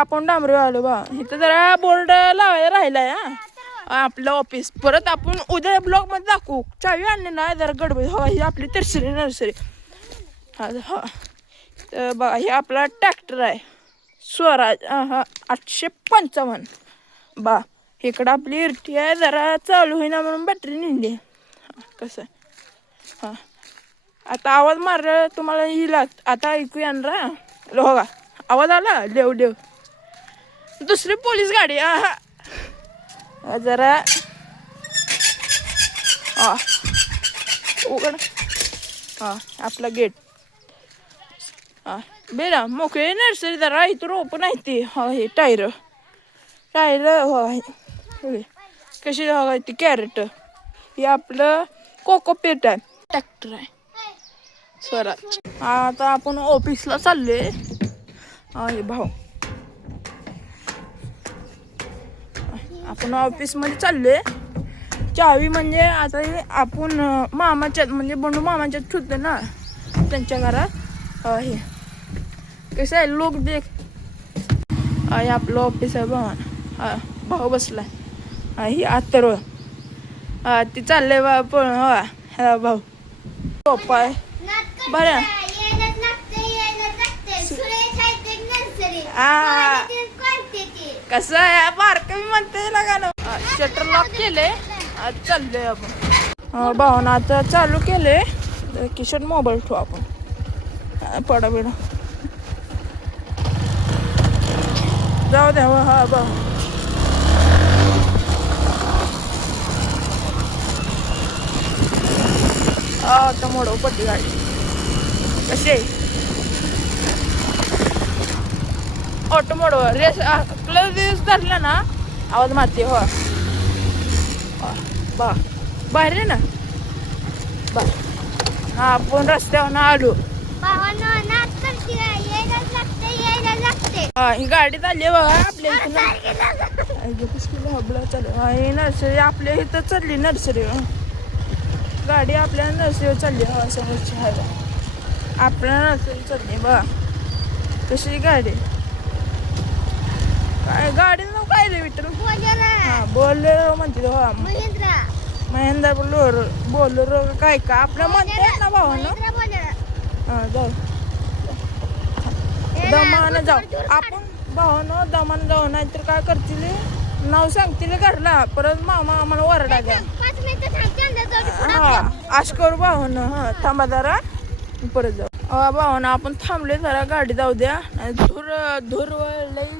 आपण डांबरी आलो बा. इथं जरा बोर्ड लावायला राहिलाय हा आपलं ऑफिस. परत आपण उद्या ब्लॉक मध्ये दाखवू. चावी आणली नाही जरा गडबड. हो ही आपली तरसरी नर्सरी. हा हा तर बघा हे आपला ट्रॅक्टर आहे स्वराज. हा 855 बा. इकडं आपली इरटी आहे जरा चालू होईना म्हणून बॅटरी निघली. कसं हां आता आवाज मार तुम्हाला येईल. आता ऐकू येणार हो का आवाज आला. देव देव दुसरी पोलीस गाडी जरा हा उघड. हा आपला गेट हा बेला मोकळे नर्सरी जरा इथं रोप नाही ती. हा हे टायर हो कशी ती कॅरेट. हे आपलं कोकोपीट आहे. ट्रॅक्टर आहे स्वराज. आता आपण ऑफिसला चाललोय. हे भाऊ आपण ऑफिसमध्ये चाललोय. चावी म्हणजे आता आपण मामाच्यात म्हणजे बंडू मामाच्यात ठेवतो ना त्यांच्या घरात. हे कसं आहे लोक देख. हे आपलं ऑफिस आहे भाऊ. भाऊ बसलाय. ही अत्तर ती चाललंय बा पण हा भाऊ टोपा आहे बरं. कसं आहे बारक मी म्हणते ना गाणं. शटर लॉक केले चाललोय आपण. भावना आता चालू केले किशन मोबाईल ठेवू आपण. पडा बिडा जाऊ द्या. हा भाऊ आता मोडव पट्टी गाडी कशी आहे. ऑटो मोडव रेस क्लच दिवस धरला ना आवाज मारते. हो बा बाहेर आहे ना बा. हा आपण रस्त्यावर ना आलो. हा ही गाडी चालली बघा आपल्या इथं हबला चालू. हा ही नर्सरी आपल्या इथं चालली नर्सरी. गाडी आपल्या नर्सरीवर चालली. हा समोरची आहे बा आपल्या नर्सरी चालली बघा कशी गाडी. काय गाडी नाव काय रे विठ्ठल. हा बोलेरो म्हणते हो महेंद्र बोलेरो काय का आपलं म्हणते ना भावानं. हा जाऊ दमानं जाऊ आपण भावानं दमानं जाऊ. नाही तर काय करतील नाव सांगतील घरला परत मामा आम्हाला ओरडा द्या. हा आश करू भावानं. हा थांबा जरा परत जाऊ. भावानं आपण थांबले जरा गाडी जाऊ द्या. धूर लई